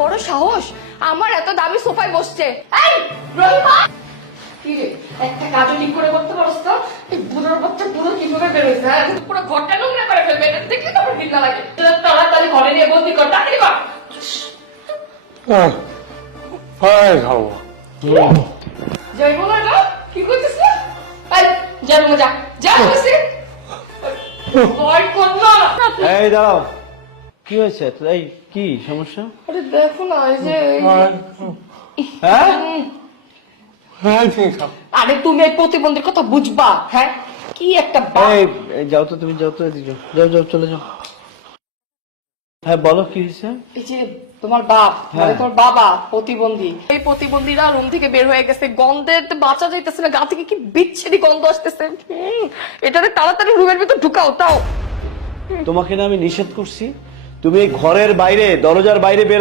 বড় সাহস আমার এত দামি সোফায় বসছে। এই রহিমা, কি রে একটা কাজও ঠিক করে করতে পারছ তো? এই বুড়োর বাচ্চা পুরো কিভাবে বেরোইছে, হ্যাঁ? পুরো ঘরটা নোংরা করে ফেলবে, এটা দেখলে তো আমার ঘৃণা লাগে। তাড়াতাড়ি ঘরে নিয়ে বন্দি কর, তাড়াতাড়ি কর। খাবো যাইবো না গো, কি করছিস না? এই যাবো যা, যা বসে ভয় কর না। এই দাঁড়াও, কি হয়েছে? এই কি সমস্যা? আরে দেখো না, এই যে হ্যাঁ হ্যাঁ ঠিক আছে। আরে তুমি এই প্রতিবন্ধীর কথা বুঝবা, হ্যাঁ? কি একটা এই যাও তো, তুমি যাও তো, এদিকে যাও, যাও যাও, চলে যাও। হ্যাঁ বলো, কি হয়েছে? এই যে তোমার বাপ, মানে হ্যাঁ। তোমার বাবা প্রতিবন্ধী, এই প্রতিবন্ধীরা রুম থেকে বের হয়ে গেছে, গন্ধের তো বাঁচা যাইতেছে না, গা থেকে কি বিচ্ছিরি গন্ধ আসতেছে। এটারে তাড়াতাড়ি রুমের ভিতর ঢুকাও। তাও তোমাকে না আমি নিষেধ করছি, তুমি এই ঘরের বাইরে, দরজার বাইরে বের